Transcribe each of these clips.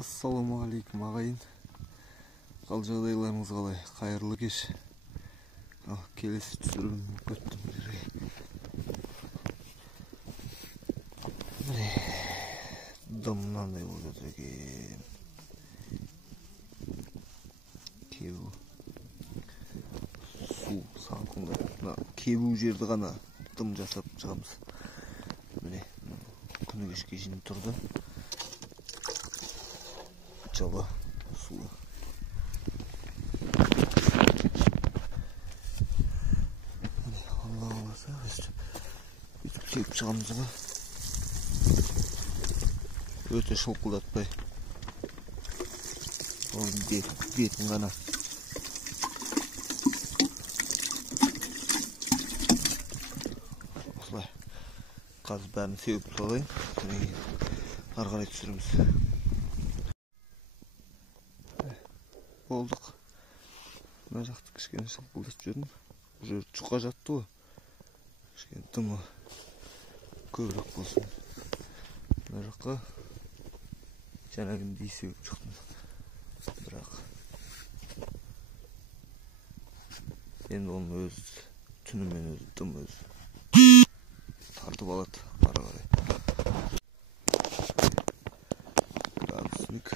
Ассалаумағалейкум ағайын. Қал жағдайларыңыз қалай? Қайырлы кеш. Келесі түсірім көттім. Дым мынандай болып жатыр екен. Кебу су салқында. Кебу жерді ғана дым жасап шығамыз. Міне күні кешке жинап тұрды. Жылы суы. Алла қаласа бүйтіп кеп шығамыз ғой. Өте шылқылдатпай. Бетін ғана. Осылай. Қазір бәрін сеуіп салайын. Ары қарай түсіреміз. Болдық. Мына жақты кішкене шылқылдатып жүрдім. Уже жұқа жатты ғой. Кішкене дымы көбірек болсын. Мына жаққа жаңағындай сеуіп шықтым. Бірақ енді оның өз түнімен өзі дым өзі тартып алады ары қарай. Градусник.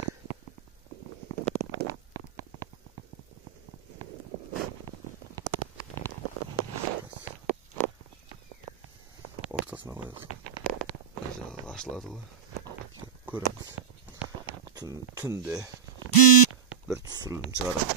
Ортасына қояйық. Мына жағы ашылады ғой. Көреміз. Түнде бір түсірілім шығарады.